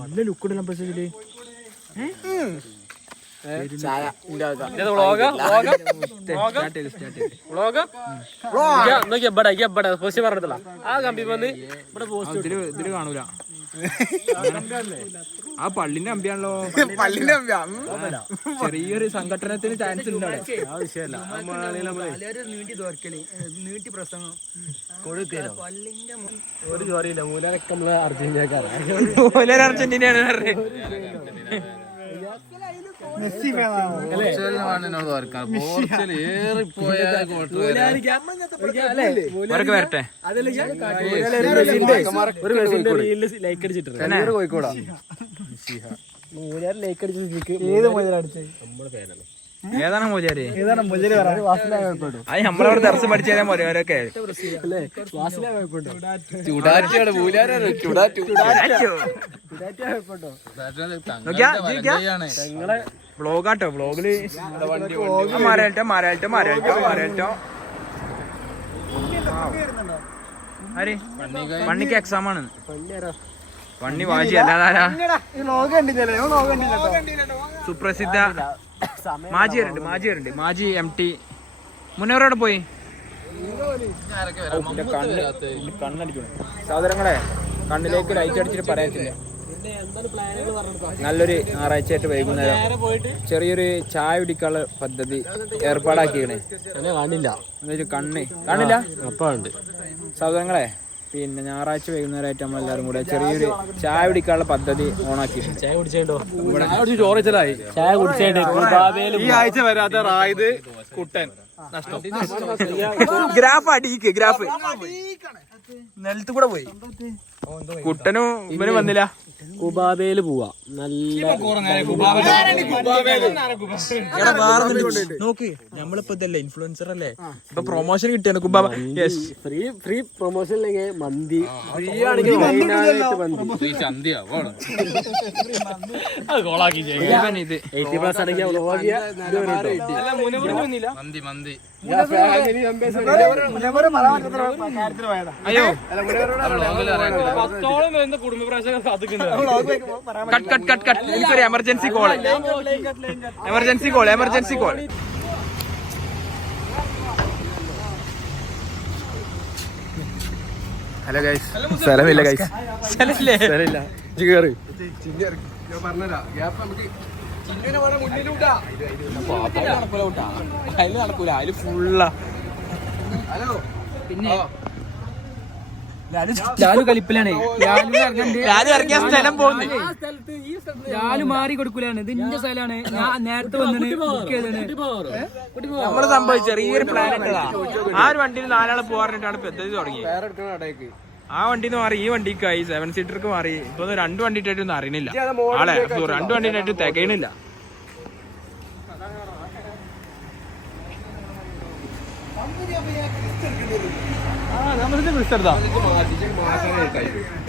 നല്ല ലുക്കുണ്ടല്ലോ പ്രസിഡന്റ്. ഇതില് കാണൂല. ആ പള്ളിന്റെ അമ്പിയാണല്ലോ. പള്ളിന്റെ അമ്പിയാ. ചെറിയൊരു സംഘടനത്തിന് ചാൻസ് ഉണ്ട് അവിടെ. ആ വിഷയമല്ല. നീട്ടി പ്രസംഗം ഒരു ജോലിയില്ല. മൂലരൊക്കെ നമ്മള് അർജന്റീനയാണ്. വരട്ടെ ലൈക്ക് അടിച്ചിട്ട് കോഴിക്കോടാ ലൈക്ക് അടിച്ചു. ഏതാണ് മോചാരി? അത് നമ്മളവിടെ ദർശനം പഠിച്ചു തരാൻ പോലെ അവരൊക്കെ വ്ളോഗാട്ടോ. വ്ളോഗില് മാരാൽട്ടോ ആര് വണ്ണിക്ക് എക്സാം ആണ്. വണ്ണി വാജി അല്ലാതാരാ? സുപ്രസിദ്ധ മാജി വരുന്നുണ്ട്. മാജി MT മുന്നേറോടെ പോയി. കണ്ണടിക്കണം സഹോദരങ്ങളെ. കണ്ണിലേക്ക് ലൈറ്റ് അടിച്ചിട്ട് പറയാത്തില്ല. നല്ലൊരു ഞായറാഴ്ചയായിട്ട് വൈകുന്നേരം ചെറിയൊരു ചായ കുടിക്കാനുള്ള പദ്ധതി ഏർപ്പാടാക്കിക്കണേ. കാണില്ല കാണില്ല അപ്പുണ്ട് സഹോദരങ്ങളെ. പിന്നെ ഞായറാഴ്ച വൈകുന്നേരമായിട്ട് നമ്മളെല്ലാരും കൂടെ ചെറിയൊരു ചായ കുടിക്കാനുള്ള പദ്ധതി ഓണാക്കിയിട്ടുണ്ട്. ചായ കുടിച്ചോ? ചായ കുടിച്ചേട്ട് ഈ ആഴ്ച വരാത്ത റായിദ് കുട്ടൻ നഷ്ടം. ഗ്രാഫ് അടിക്ക്. ഗ്രാഫ് നിലത്ത് കൂടെ പോയി. കുട്ടനും ഇവന് വന്നില്ല. കുബാബയില് പോവാ. നല്ല നോക്ക്. നമ്മളിപ്പോ ഇതല്ലേ ഇൻഫ്ലുവൻസർ അല്ലേ? ഇപ്പൊ പ്രൊമോഷൻ കിട്ടിയാണ് കുബാബ. ഫ്രീ പ്രൊമോഷൻ മന്തി ഫ്രീ ആണെങ്കിൽ അയ്യോ എനിക്കൊരു എമർജൻസി കോൾ. Hello guys. സ്ഥലമില്ല ഗൈസ്. സ്ഥലമില്ല. നടക്കൂല. അതില് ഫുള്ള പിന്നെ ലാലു കളിപ്പിലാണ്. ഇറങ്ങിയ സ്ഥലം പോകുന്നു. ലാലു മാറി കൊടുക്കൂലാണ്. ഇത് ഇന്റെ സ്ഥലമാണ്. ഞാൻ നേരത്തെ വന്നിട്ട് നമ്മള് സംഭവിച്ചു. ചെറിയൊരു പ്ലാൻ ഇട്ടതാ. ആ ഒരു വണ്ടിയിൽ 4 ആള് പോകാറിട്ടാണ് പദ്ധതി തുടങ്ങിയത്. ആ വണ്ടിന്ന് മാറി ഈ വണ്ടിക്കായി 7 സീറ്റർക്ക് മാറി. ഇപ്പൊ 2 വണ്ടിട്ടായിട്ടൊന്നും അറിയണില്ല ആളെ. 2 വണ്ടിട്ടായിട്ട് തികയണില്ല.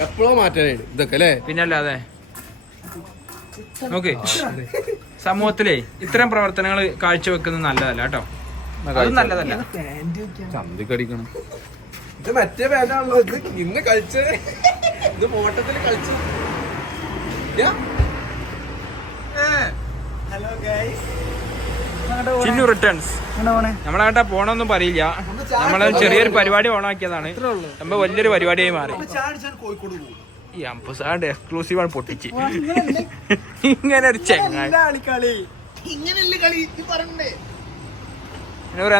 എപ്പോഴോ മാറ്റാനായിട്ട് ഇതൊക്കെ അല്ലേ? പിന്നല്ലാതെ നോക്ക്. സമൂഹത്തിലെ ഇത്തരം പ്രവർത്തനങ്ങൾ കാഴ്ചവെക്കുന്നത് നല്ലതല്ല കേട്ടോ. അത് നല്ലതല്ല. ചന്തിക്കടിക്കണം. ഇത് മറ്റേ പേരാണല്ലോ. ഇത് ഇന്ന് കളിച്ച് ഇത് ഓട്ടത്തിൽ കളിച്ചു. Hello guys. ചിന്നു റിട്ടേൺസ്. നമ്മളാട്ടാ പോണൊന്നും പറയില്ല. നമ്മള് ചെറിയൊരു പരിപാടി ഓണാക്കിയതാണ്. നമ്മ വലിയൊരു പരിപാടിയായി മാറി. ഈ അമ്പസാണ്ട് എക്സ്ക്ലൂസീവാണ് പൊട്ടിച്ച്. ഇങ്ങനെ ഒരു ചെങ്ങായി.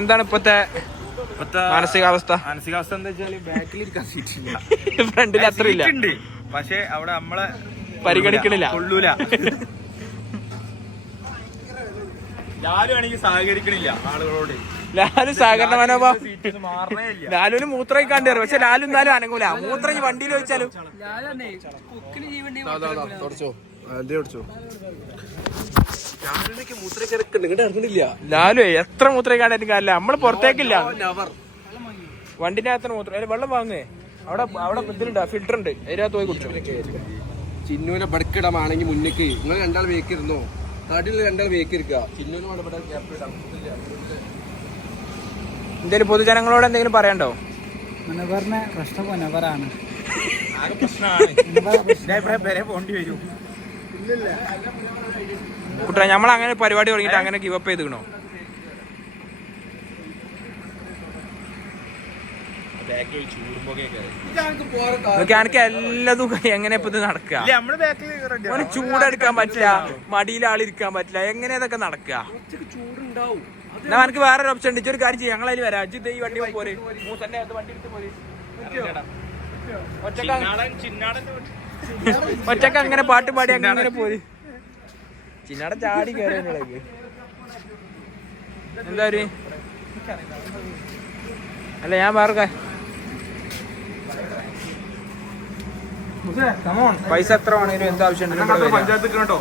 എന്താണ് ഇപ്പത്തെ മാനസികാവസ്ഥ? എന്താ വെച്ചാല് ബാക്കിലിരിക്കാൻ സീറ്റില്ല. ഫ്രണ്ടിൽ അത്ര ഇല്ല. പക്ഷെ അവിടെ നമ്മളെ പരിഗണിക്കണില്ല. കൊള്ളൂല. ലാലുവാണെങ്കിൽ സഹകരിക്കണില്ല ആളുകളോട്. ലാലു സഹകരണ മനോഭാവം. ലാലുവിന് മൂത്രം കണ്ടേറും. പക്ഷെ ലാലു എന്നാലും അനങ്ങൂല. മൂത്രം ഈ വണ്ടിയിൽ വെച്ചാലും ലാലു എത്ര മൂത്രം കാണാനും കാര്യമില്ല. നമ്മള് പുറത്തേക്കില്ല. വണ്ടിന്റെ അകത്ത് മൂത്രം. വെള്ളം വാങ്ങേ. അവിടെ ഇതിലുണ്ട്, ഫിൽറ്റർ ഉണ്ട്. അതിനകത്ത് പോയി കുടിച്ചു. ചിന്നുവിനെ ബടക്കിടമാണെങ്കിൽ മുന്നേക്ക് നിങ്ങൾ 2 ആൾ വേക്കിരുന്നോ? എന്തേലും പൊതുജനങ്ങളോട് എന്തെങ്കിലും പറയണ്ടോ? മുനവറിനെ പ്രശ്നം മുനവറാണ്. കുട്ടാ നമ്മളങ്ങനെ പരിപാടി തുടങ്ങിയിട്ട് അങ്ങനെ ഗിവപ്പ് ചെയ്തിക്കണോ? എനിക്ക് എല്ലാതും എങ്ങനെ ഇപ്പൊ ഇത് നടക്കുക? ചൂടെടുക്കാൻ പറ്റില്ല, മടിയിൽ ആളിരിക്കാൻ പറ്റില്ല, എങ്ങനെ ഇതൊക്കെ നടക്കുക? എന്നാ എനിക്ക് വേറൊരു ഓപ്ഷൻ ഉണ്ട്. ഒരു കാര്യം ചെയ്യാം, ഞങ്ങളതിൽ വരാം. അജിത് ഈ വണ്ടി പോരെ, മൂസന്റെ വണ്ടി എടുത്ത് പോരെ. ഒറ്റക്ക് അങ്ങനെ പാട്ട് പാടി അങ്ങനെ പോര്. ചിന്നാട ചാടി കയറിയുള്ളത് എന്താ ഒരു അല്ല ഞാൻ വേറെ പൈസ എത്ര വേണമെങ്കിലും എന്ത് ആവശ്യമുണ്ടോ?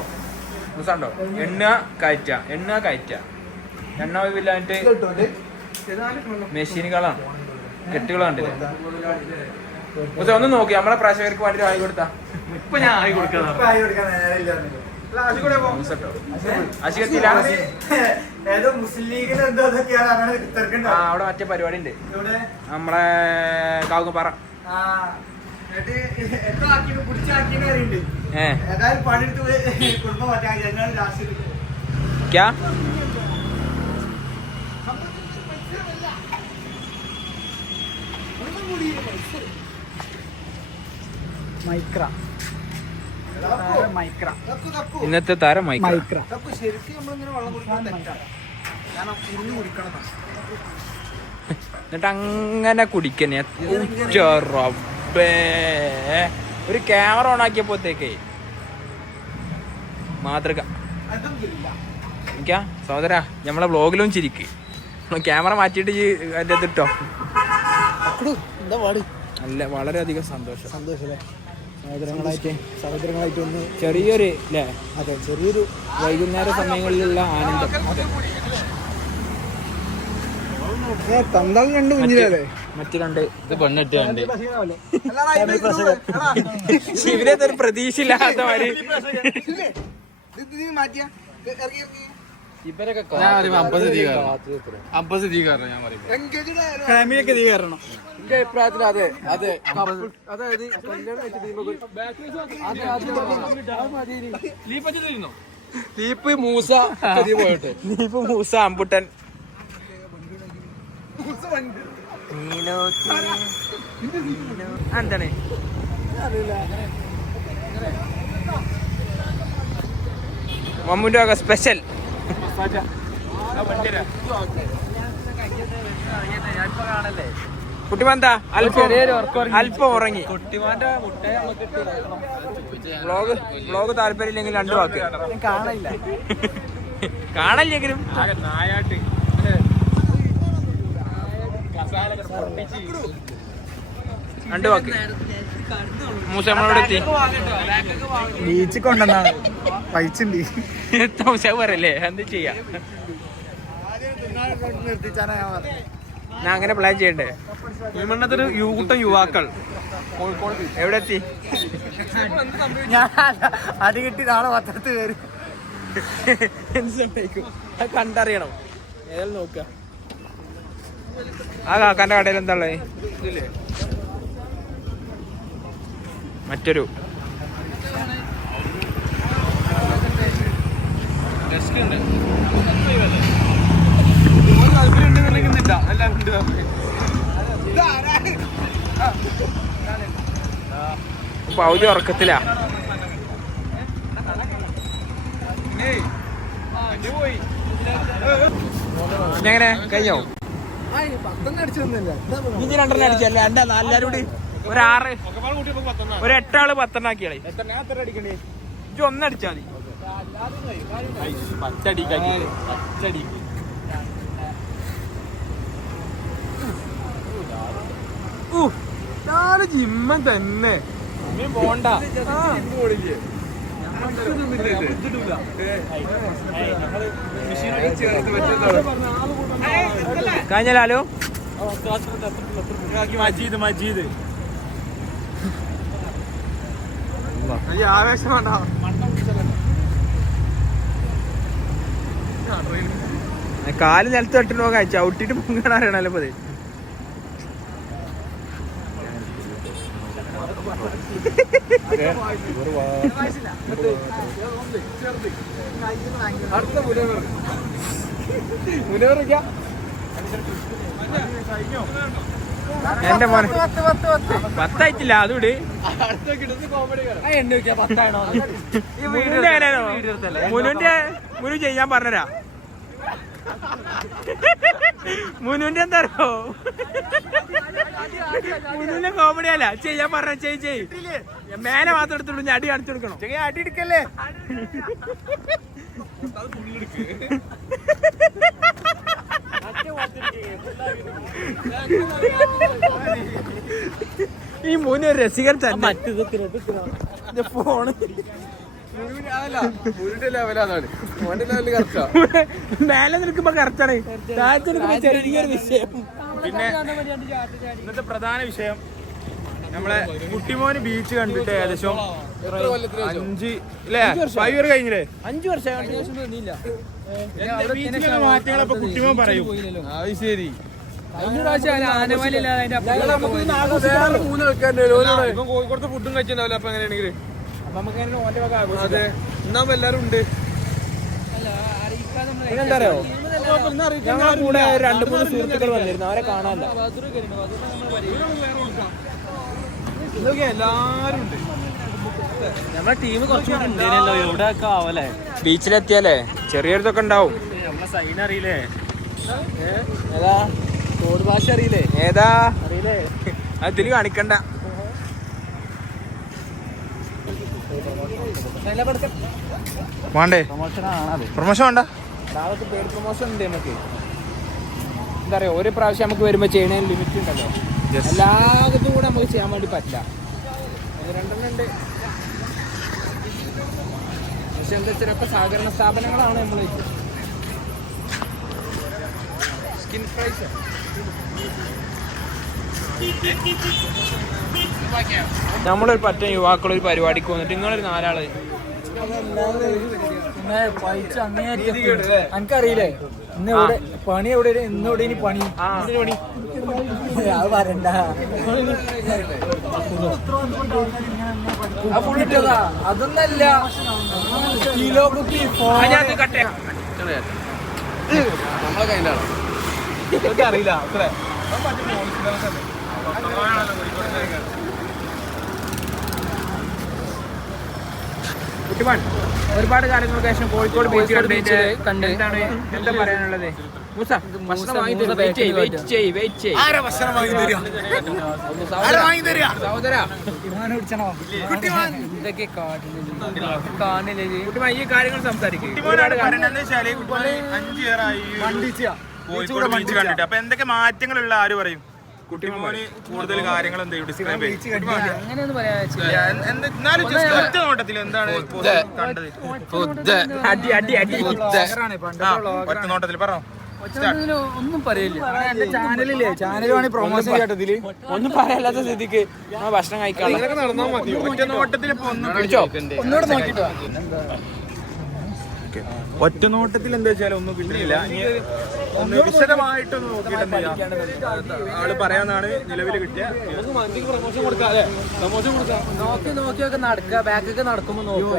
എണ്ണ കയറ്റ എണ്ണ ഇല്ലാണ്ട് മെഷീനുകളാണ്, കെട്ടുകളുണ്ടല്ലേ. പക്ഷെ ഒന്ന് നോക്കി നമ്മളെ പ്രേക്ഷകർക്ക് വേണ്ടി ആയി കൊടുത്താ. ഇപ്പൊ ഞാൻ ആയി കൊടുക്കാം. അവിടെ മറ്റേ പരിപാടി ഉണ്ട് നമ്മളെ കാവുങ്ങപ്പാറ. ക്യാ ഇന്നത്തെ താരം മൈക്ര. എന്നിട്ട് അങ്ങനെ കുടിക്കണേ. ഒരു ക്യാമറ ഓൺ ആക്കിയപ്പോഴത്തേക്കേ മാതൃക. എനിക്കാ സഹോദര നമ്മളെ വ്ളോഗിലും ചിരിക്ക്. ക്യാമറ മാറ്റിയിട്ട് അതിൻ്റെ ഇതിട്ടോ. അല്ല വളരെയധികം സന്തോഷം. സഹോദരങ്ങളായിട്ട് ഒന്ന് ചെറിയൊരു അല്ലേ? അതെ, ചെറിയൊരു വൈകുന്നേര സമയങ്ങളിലുള്ള ആനന്ദം. രണ്ട് കുഞ്ഞിലേ മറ്റു രണ്ട് ഇത് പെണ്ണിട്ട് കണ്ട് ശിവരത്തൊരു പ്രതീക്ഷയില്ലാത്ത മാതിരി. ഇവരൊക്കെ ഫാമിലിയൊക്കെ തീ കയറണം. എന്റെ അഭിപ്രായത്തിൽ അതെ അതെ. അതായത് ലീപ്പ് മൂസ പോയിട്ട് ലീപ്പ് മൂസ അമ്പുട്ടൻ എന്താണ് മമ്മൂന്റെ ഒക്കെ സ്പെഷ്യൽ. കുട്ടിമാന്താ അല്പം ഉറങ്ങി. വ്ളോഗ് താല്പര്യമില്ലെങ്കിൽ രണ്ടു വാക്ക് കാണില്ലെങ്കിലും രണ്ടു വാക്ക്. മൂസ നമ്മളോട് എത്തി. ബീച്ചിൽ കൊണ്ടുവന്നാണ് പൈച്ചുണ്ട് പറയല്ലേ എന്ത് ചെയ്യാ? ഞാൻ അങ്ങനെ പ്ലാൻ ചെയ്യണ്ടേ? ഭീമണ്ണത്തൊരു കൂട്ടം യുവാക്കൾ കോഴിക്കോട് എവിടെ എത്തി? ഞാൻ അടി കിട്ടി നാളെ പത്രത്ത് വരും. അത് കണ്ടറിയണം. ഏതായാലും നോക്ക. ആ കാക്കാന്റെ കടയിൽ എന്താ ഉള്ളത്? മറ്റൊരു പൗതി ഉറക്കത്തിലാ. എങ്ങനെ കഴിഞ്ഞോ? ഇഞ്ചി രണ്ടെണ്ണം അടിച്ചല്ലേ? എന്താ എല്ലാരും കൂടി ഒരു 6 ഒരു 8 ആള് 10 ആക്കിയാളെ. ഇഞ്ചി ഒന്നടിച്ചാ മതി. ജിമ്മൻ തന്നെ പോണ്ട. കഴിഞ്ഞാലോ മജീദ് ആവേശം വേണ്ട. കാല് നിലത്ത് തട്ടുമ്പോ ചവിട്ടിട്ട് പൊങ്ങാൻ അറിയണല്ലോ ഇപ്പൊ എന്റെ മോനെ 10 ആയിട്ടില്ല അതുകൂടി മുനു ചെയ്യാൻ പറഞ്ഞരാ മുനുവിന്റെ എന്താറോ മുനുവിന്റെ കോമഡി അല്ല ചെയ്യാൻ പറഞ്ഞ ചെയ് മേലെ മാത്രം എടുത്തോളൂ ഞാൻ അടി കാണിച്ചു കൊടുക്കണം അടി എടുക്കല്ലേ ഈ മൂന്ന് രസികൻ തന്നെ ഫോണ് മേലെ നിൽക്കുമ്പോ കറക്റ്റാണ് താഴത്ത് നിൽക്കുമ്പോ ചെറിയൊരു വിഷയം. പിന്നെ ഇന്നത്തെ പ്രധാന വിഷയം നമ്മളെ കുട്ടിമോന് ബീച്ച് കണ്ടിട്ട് ഏകദേശം 5 ഇയർ കഴിഞ്ഞില്ലേ 5 വർഷം മാറ്റങ്ങളൊക്കെ കുട്ടിമോൻ പറയും. അത് ശരി കോഴിക്കോടത്തെ ഫുഡും കഴിച്ചിട്ടുണ്ടാവില്ല അപ്പൊ എങ്ങനെയാണെങ്കിൽ അതെ എന്നാ എല്ലാരും ഉണ്ട്. എന്താ അറിയോ ഞങ്ങളെ കൂടെ 2-3 സുഹൃത്തുക്കൾ വന്നിരുന്നു അവരെ കാണാനില്ല. എല്ലാരും ഉണ്ട് നമ്മളെ ടീം കുറച്ചുണ്ടല്ലോ എവിടെ ആവല്ലേ ബീച്ചിലെത്തിയാലേ ചെറിയൊരിതൊക്കെ ഉണ്ടാവും. നമ്മളെ സൈൻ അറിയില്ലേ ഏതാ കോഡ് ഭാഷ അറിയില്ലേ ഏതാ അറിയില്ലേ അതില് കാണിക്കണ്ട. വേണ്ടേ പ്രൊമോഷൻ വേണ്ട പേര് പ്രൊമോഷൻ ഉണ്ട് നമുക്ക്. എന്താ പറയാ ഒരു പ്രാവശ്യം നമുക്ക് വരുമ്പോ ചെയ്യണതിന് ലിമിറ്റ് ഉണ്ടല്ലോ. എല്ലാത്തും കൂടെ നമുക്ക് ചെയ്യാൻ വേണ്ടി പറ്റില്ല. 2 ഉണ്ട്. പക്ഷെ എന്താ ചിലപ്പോ സഹകരണ സ്ഥാപനങ്ങളാണ് നമ്മൾ സ്കിൻ പ്രൈസ്. നമ്മളൊരു പറ്റ യുവാക്കളൊരു പരിപാടിക്ക് വന്നിട്ട് നിങ്ങളൊരു 4 ആള് എനിക്കറിയില്ലേ ഇന്ന് എവിടെ പണി എവിടെ ഇന്നെവിടെ ഇനി പണി പണി അത് പറയണ്ട അതൊന്നല്ല കിലോ കുട്ടി നമ്മളെ കയ്യിലാണ് അറിയില്ല കുട്ടിമാൻ ഒരുപാട് കാലങ്ങൾക്ക് ശേഷം കോഴിക്കോട് ബീച്ച് കണ്ട് എന്താണ് എന്താ പറയാനുള്ളത്? മൂസ ഭക്ഷണം വാങ്ങി സഹോദരാ ഇതൊക്കെ കാണില്ലേ കുട്ടിമാൻ ഈ കാര്യങ്ങൾ സംസാരിക്കും. കോഴിക്കോട് ബീച്ച് കണ്ടിട്ട് അപ്പൊ എന്തൊക്കെ മാറ്റങ്ങളുള്ള ആര് പറയും? കുട്ടിമോന് കൂടുതൽ കാര്യങ്ങൾ ഡിസ്ക്രൈബ് എന്നാലും ഒറ്റ നോട്ടത്തിൽ എന്താണ് കണ്ടത്? ഒറ്റ നോട്ടത്തിൽ പറഞ്ഞോ. ഒന്നും പറയില്ല എന്റെ ചാനലില്ലേ ചാനൽ പ്രൊമോഷൻ കേട്ടതില് ഒന്നും പറയാത്ത സ്ഥിതിക്ക് ഭക്ഷണം കഴിക്കാൻ നടന്നാൽ മതി. ഒറ്റ നോട്ടത്തിൽ ഒന്നുകൂടെ നോക്കിട്ടോ ഒറ്റ നോട്ടത്തിൽ എന്താ വെച്ചാൽ ഒന്നും കിട്ടുന്നില്ല. ഒന്ന് വിശദമായിട്ടൊന്ന് നോക്കിയിട്ട് ആള് പറയാന്നാണ് നിലവിൽ കിട്ടിയ നോക്കിയൊക്കെ നടക്കുക ബാക്കൊക്കെ നടക്കുമ്പോ നോക്കുക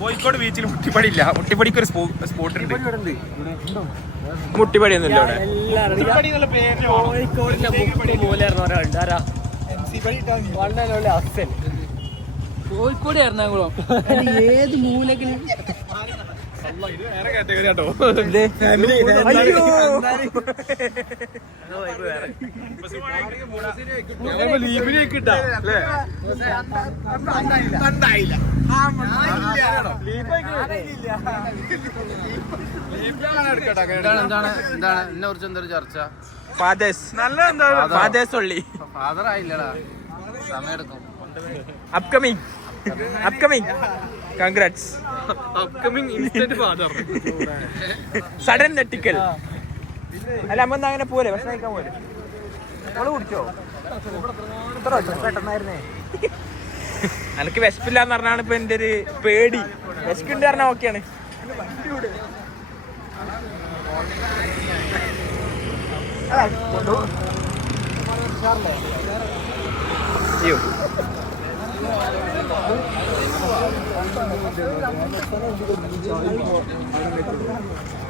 കോഴിക്കോട് ബീച്ചിൽ മുട്ടിപ്പടിയില്ല. മുട്ടിപ്പടിക്ക് ഒരു സ്പോട്ട് ഉണ്ട്. മുട്ടിപ്പടി ഒന്നുമില്ല കോഴിക്കോട് എറണാകുളം ഏത് മൂലക്കിൽ എന്നെ കുറിച്ച് എന്തൊരു ചർച്ച ഫാദർ ആയില്ലടാ സമയം എടുക്കും. Upcoming congrats upcoming instant father sudden നെട്ടിക്കൽ അല്ല അമ്മ അങ്ങനെ പോലെ ഭക്ഷണം കഴിക്കാൻ പോലെ അവള് കുടിച്ചോ ഇത്ര പെട്ടെന്നായിരുന്നേ എനിക്ക് വിശപ്പില്ലാന്ന് പറഞ്ഞാണ് ഇപ്പൊ എന്റെ ഒരു പേടി വിശക്കുണ്ട് പറഞ്ഞാൽ ഓക്കെയാണ് അയ്യോ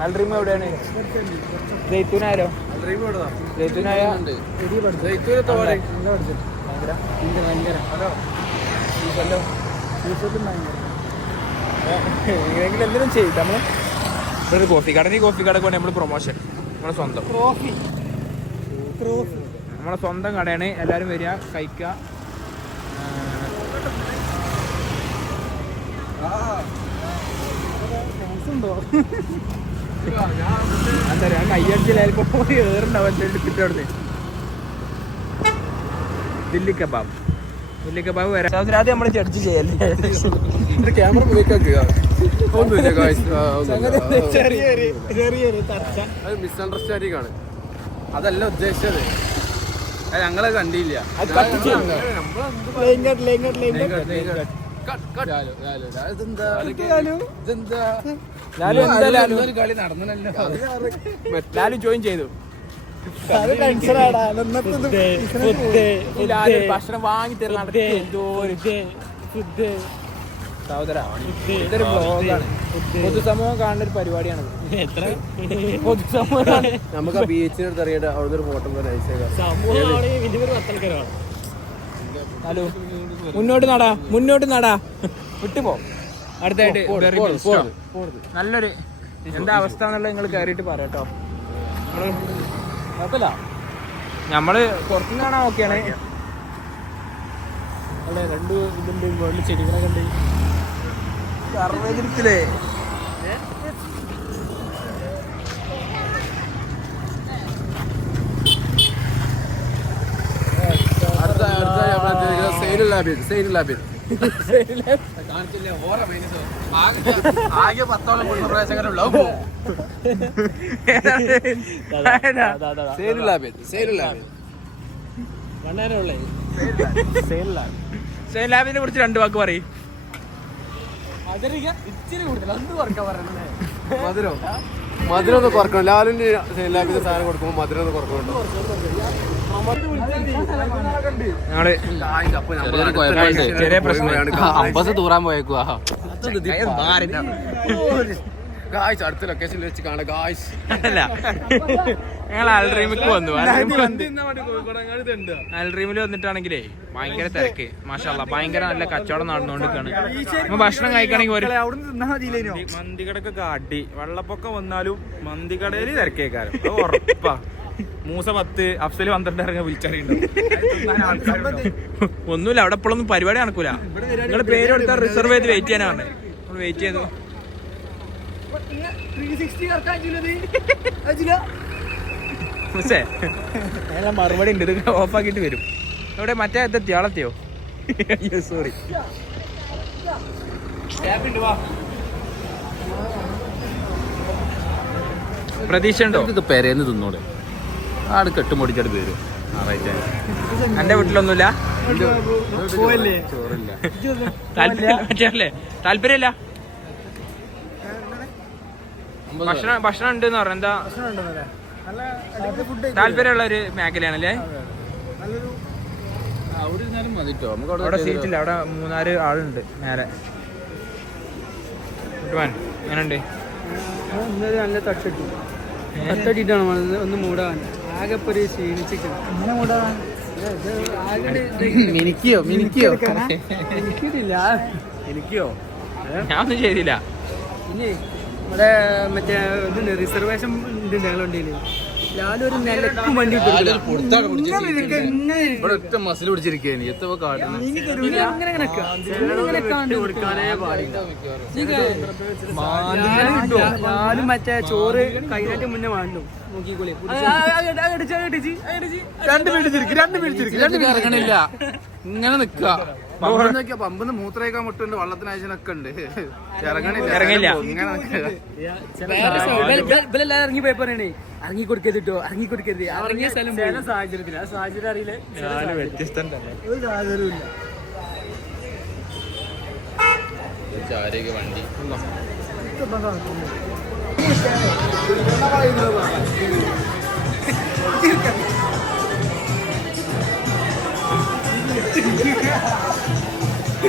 അൽറീം എവിടെയാണ് ജയ്ത്തൂനായാലോ ജയ്ത്തൂനായ എങ്ങനെയെങ്കിലും എന്തെങ്കിലും ചെയ്യും നമ്മള് ഇവിടെ കോഫി കട കോഫി കടക്ക് വേണ്ടി നമ്മള് പ്രൊമോഷൻ നമ്മളെ സ്വന്തം നമ്മളെ സ്വന്തം കടയാണ് എല്ലാരും വരിക കഴിക്കുക എന്താ പറയാ കയ്യടിച്ചില്ലായിരിക്കും ഏറുണ്ടാവും എടുത്തിട്ട് അവിടുന്ന് ദില്ലി കബാബ് വരാം ആദ്യം നമ്മൾ ജഡ്ജ് ചെയ്യല്ലേ ക്യാമറ മിസ്അണ്ടർസ്റ്റാൻഡിംഗ് ആണ് അതല്ല ഉദ്ദേശിച്ചത് അത് ഞങ്ങളെ കണ്ടില്ല കളി നടന്നല്ലോ ലാലു ജോയിൻ ചെയ്തു ഭക്ഷണം വാങ്ങി തരുന്ന ഇതൊരു ബ്ലോഗാണ് പൊതുസമൂഹം കാണുന്ന ഒരു പരിപാടിയാണ് പൊതുസമൂഹം നമുക്ക് ആ ബീച്ചിനടുത്ത് അറിയട്ടെ അവിടുത്തെ ഒരു ഫോട്ടോ ഹലോ മുന്നോട്ട് നടാ വിട്ടുപോ അടുത്തായിട്ട് നല്ലൊരു എന്താ അവസ്ഥ എന്നുള്ളത് നിങ്ങൾ കയറിയിട്ട് പറയാട്ടോ നമ്മള് പുറത്തുനിന്ന് കാണാൻ ഓക്കെയാണ് അല്ലെ 2 ഇതുണ്ട് മുകളിൽ ചെടികളൊക്കെ ഉണ്ട് സർവേതിരിക്കില്ലേ ആകെ 10ഓളം പ്രദേശങ്ങളുള്ളൂ ലാബിനെ കുറിച്ച് 2 വാക്ക് പറയും മധുരം ഒന്ന് കുറക്കണം ലാലിന് ലാബിന്റെ സാധനം കൊടുക്കുമ്പോൾ മധുരം ഒന്ന് കുറക്കണുണ്ടോ ചെറിയ പ്രശ്നം അമ്പസ് തൂറാൻ പോയേക്കുവാ ഗായ്സ് അടുത്ത ലൊക്കേഷനിൽ വെച്ച് കാണാം ഗായ്സ് അല്ല ഞങ്ങൾ അൽഡ്രീമിക്ക് വന്നു അൽഡ്രീമിൽ വന്നിട്ടാണെങ്കിലേ ഭയങ്കര തിരക്ക് മാഷാഅല്ലാ ഭയങ്കര നല്ല കച്ചവടം നടന്നുകൊണ്ടിരിക്കാണ് അപ്പൊ ഭക്ഷണം കഴിക്കണമെങ്കിൽ മന്തികടക്കൊക്കെ അടി വെള്ളപ്പൊക്കം വന്നാലും മന്തികടയില് തിരക്കേക്കാരും അത് ഉറപ്പാ മൂസ 10 അഫ്സല് 12 ഇറങ്ങി വിളിച്ചറിയുന്നുണ്ട് ഒന്നുമില്ല അവിടെ ഇപ്പോഴൊന്നും പരിപാടി നടക്കൂല നിങ്ങള് പേര് കൊടുത്താൽ റിസർവ് ചെയ്ത് വെയിറ്റ് ചെയ്യാനാണ് നമ്മൾ വെയിറ്റ് ചെയ്തു മറുപടി ഉണ്ട് ഇത് ഓഫ് ആക്കിട്ട് വരും ഇവിടെ മറ്റേ എത്തിയോ ആളെത്തിയോ സോറി പ്രതീക്ഷ ഉണ്ടോ ഇത് പെരേന്ന് തിന്നോടെ ആട് കെട്ടുമൊടിച്ചട് പേര് എന്റെ വീട്ടിലൊന്നുമില്ല ചോറില്ല താല്പര്യമില്ല ഭക്ഷണം ഉണ്ട് എന്ന് പറഞ്ഞ എന്താ താല്പര്യമുള്ള ഒരു മേഖലയാണല്ലേ അവിടെ സീറ്റില്ല അവിടെ 3-4 ആളുണ്ട് നേരെ എങ്ങനെയുണ്ട് നല്ല തട്ടിട്ടാണ് ഒന്ന് മൂടാൻ ആകെ ഒരു ക്ഷീണിച്ചിട്ട് മിനിക്കിയോ എനിക്കോ ഞാനൊന്നും ചെയ്തില്ല ഇനി ഇവിടെ മറ്റേ ഇതുണ്ട് റിസർവേഷൻ ഇതുണ്ട് ഞങ്ങളുണ്ടെങ്കിൽ ഞാനൊരു നിലക്കും വണ്ടി മസിൽ പിടിച്ചിരിക്കുകയാണ് എത്ര ഞാനും മറ്റേ ചോറ് കഴിഞ്ഞിട്ട് മുന്നേ വേണ്ടു നോക്കിക്കോളി 2 മിനിറ്റ് ഇറങ്ങണില്ല ഇങ്ങനെ നിക്ക പമ്പിന്ന് മൂത്രയിക്കാൻ മുട്ടുണ്ട് വള്ളത്തിനയച്ചനൊക്കെ ഉണ്ട് ഇറങ്ങില്ല ഇറങ്ങി പോയപ്പോഴാണ് ഇറങ്ങിക്കൊടുക്കരുത് ഇറങ്ങിയ സ്ഥലം ചില സാഹചര്യത്തിൽ ആ സാഹചര്യം അറിയില്ല വ്യത്യസ്തം തന്നെ വണ്ടി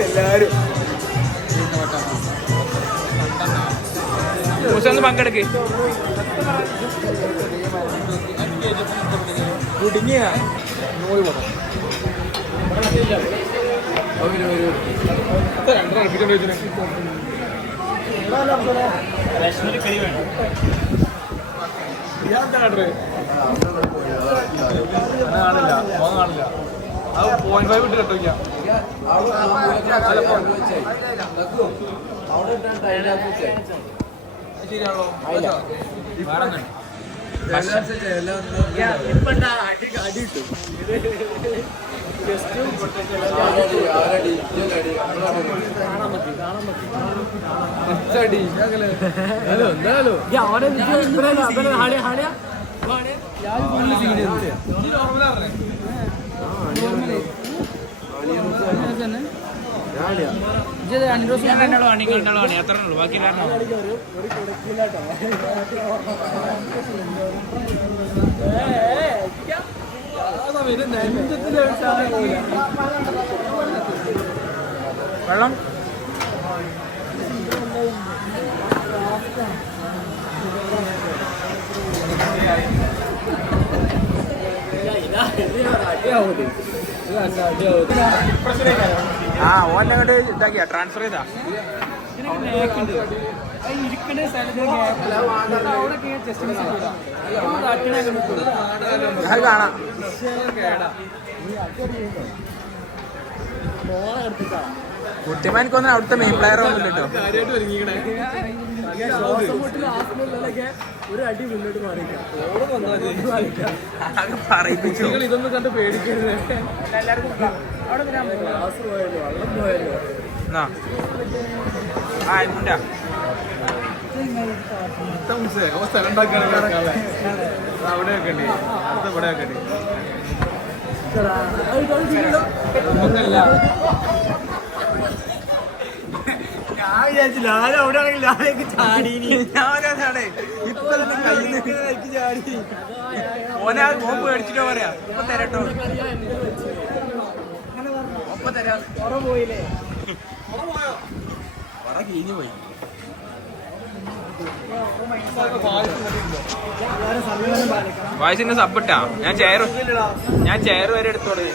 എല്ലാരും ഒന്ന് പങ്കെടുക്ക് കുടുങ്ങിയ ബാക്കി വെള്ളം ഓനെ അങ്ങോട്ട് ഇതാക്കിയാ ട്രാൻസ്ഫർ ചെയ്താ ഇരിക്കുന്ന സ്ഥലത്ത് അത് കാണാം കുട്ടിമാനിക്കൊന്നും അവിടുത്തെ മെയിൻ പ്ലെയർ ഒന്നും കേട്ടോ ഒരു അടി മുന്നോട്ട് പറയിപ്പിച്ചു ഇതൊന്നും കണ്ട് പേടിക്കരുത് എല്ലാവർക്കും അവിടെ ഗ്ലാസ് പോയല്ലോ വെള്ളം പോയല്ലോ സ്ഥലം അവിടെ വെക്കണ്ടേ ഇവിടെ വെക്കണ്ടേ ഞാൻ വിചാരിച്ചില്ല ആരും അവിടെ ആണെങ്കിൽ ആരേക്ക് ചാടി ഇപ്പൊ തന്നെ ചാടി ഓനാ ഓൻ പേടിച്ചിട്ടോ പറയാ ഇപ്പൊ തരട്ടോ ഒപ്പം തരാം പോയില്ലേ കീഞ്ഞു പോയി വായിസിന്റെ സബ്ബിട്ടാ ഞാൻ ചെയർ വരെ എടുത്തോളൂ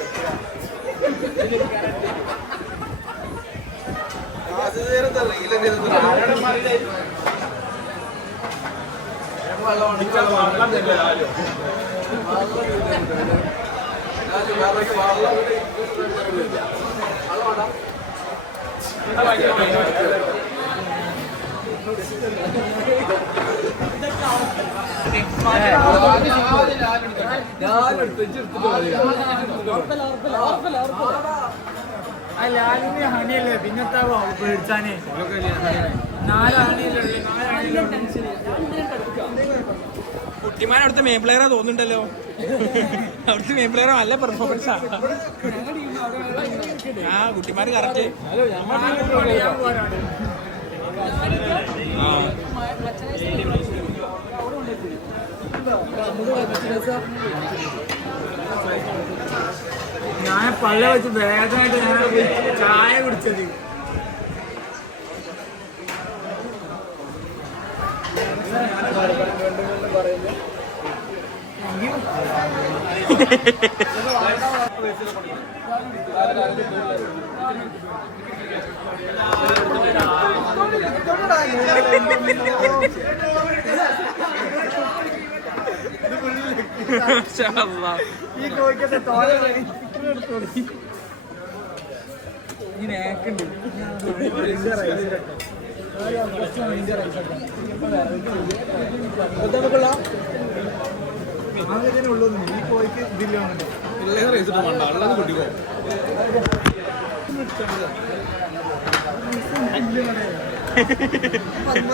ലാലിന്റെ ഹണിയല്ലേ പിന്നത്തെ പേടിച്ചാനേ 4 ആണിയല്ലേ കുട്ടിമാൻ അവിടുത്തെ മെയിൻ പ്ലെയറാ തോന്നുന്നുണ്ടല്ലോ അവിടുത്തെ മെയിൻ പ്ലെയർ നല്ല പെർഫോമൻസാ ആ കുട്ടിമാര് കറക്റ്റ് ഞാൻ പള്ള വെച്ച് വേഗമായിട്ട് ഞാൻ ചായ കുടിച്ചത് ഈ കോഴിക്കത്തെ തോല ഇങ്ങനെ ആക്കുന്നുണ്ട് ഉള്ളൂ ഈ കോഴിക്ക് ഇതില്ലാണല്ലോ കുട്ടിക്കോ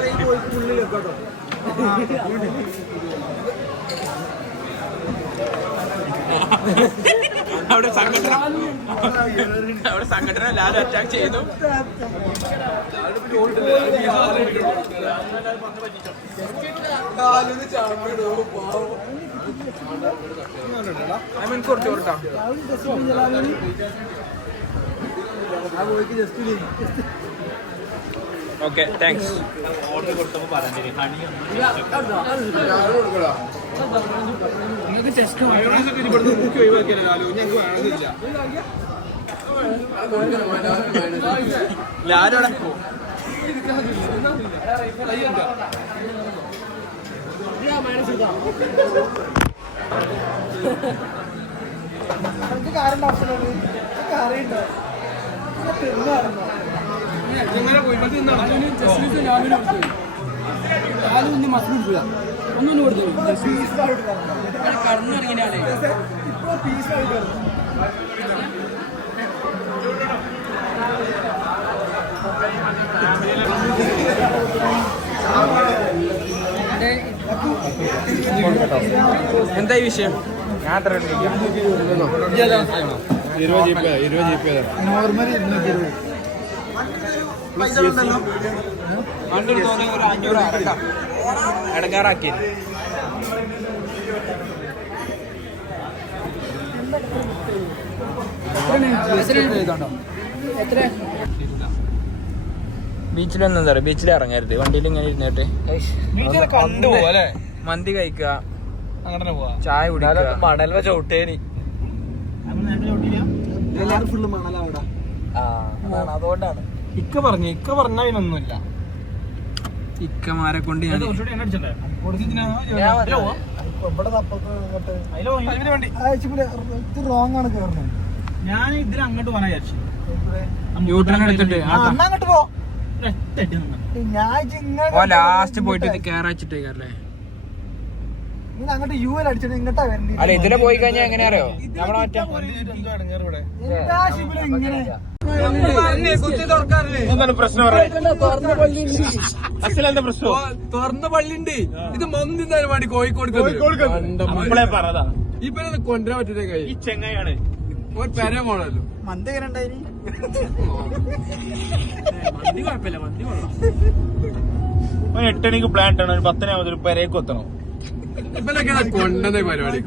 ഈ കോഴിക്ക് ഉള്ളിൽ വെക്കോട്ടോ അവിടെ സംഘടന ലാലു അറ്റാക്ക് ചെയ്തു. കുറച്ച് കൊടുക്കാം. Okay thanks. ഓർഡർ കൊടുത്തപ്പോ പറഞ്ഞു നിങ്ങൾക്ക് ചെസ്റ്റ് മുക്കി ഒഴിവാക്കിയല്ലോ ലാലു, ഞങ്ങൾക്ക് വേണമെന്നില്ല. ലാലു മസിൽ കൊടുക്കുക ഒന്നും കൊടുത്തു കടന്നിറങ്ങിയാലേ എന്താ ഈ വിഷയം? ഞാൻ അത്ര 20 GB നോർമലി വണ്ടി തോന്നി ഒരു 500 ഇടങ്ങാറാക്കി. ബീച്ചിലൊന്നും എന്താ പറയുക, ബീച്ചിൽ ഇറങ്ങരുത്, വണ്ടിയിൽ ഇങ്ങനെ ഇരുന്നിട്ട് കണ്ടുപോകും അല്ലെ, മന്തി കഴിക്കുക, അങ്ങനെ പോവാ, ചായ കുടിക്കുക. മണൽ ചവിട്ടേനി ഫുള്ള് മണലവിടെ. അതുകൊണ്ടാണ് ഇക്ക പറഞ്ഞ അതിനൊന്നുമില്ല. ഇക്കമാരെ കൊണ്ട് ഞാൻ റോങ് ആണ് കേറുന്നത്. ഞാൻ ഇതിന് അങ്ങോട്ട് പോകാൻ വിചാരിച്ചു. യൂട്ടേൺ എടുത്തിട്ട് അങ്ങോട്ട് പോ. ഞാൻ ലാസ്റ്റ് പോയിട്ട് ഇത് കേറാച്ചിട്ടേക്കല്ലേ. അങ്ങോട്ട് യു എൽ അടിച്ചിട്ട് ഇങ്ങോട്ടാ വരണ്ടി. അല്ല ഇതിലെ പോയി കഴിഞ്ഞാൽ എങ്ങനെ അറിയോ, നമ്മളെ മറ്റേ പ്രശ്നം തുറന്ന പള്ളിണ്ട്. ഇത് മന്തി വേണ്ടി കോഴിക്കോട് പറതാ ഇപ്പൊ കൊണ്ടുവരാൻ പറ്റുന്ന കൈ ഈ ചെങ്ങയാണ് ഒരു പെര മോളല്ലോ. മന്തി എങ്ങനെ ഉണ്ടായിനി? മന്തി കുഴപ്പമില്ല, മന്തി കൊള്ളാം. 8 മണിക്ക് പ്ലാൻ ഇട്ടാണ്, ഒരു 10 ഒരു പെരേക്ക് എത്തണം. ഇപ്പൊക്കെ കൊണ്ടുവന്ന പരിപാടി.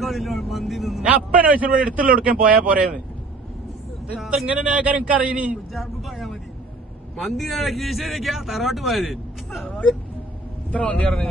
ഞാൻ അപ്പനെ വയസ്സിൽ എടുത്തുള്ള എടുക്കാൻ പോയാ പോരേന്ന്. ഇങ്ങനെ കാര്യം എനിക്ക് അറിയണി. മന്തി കീശ തറവാട്ട് പോയത്. ഇത്ര മന്തി പറഞ്ഞു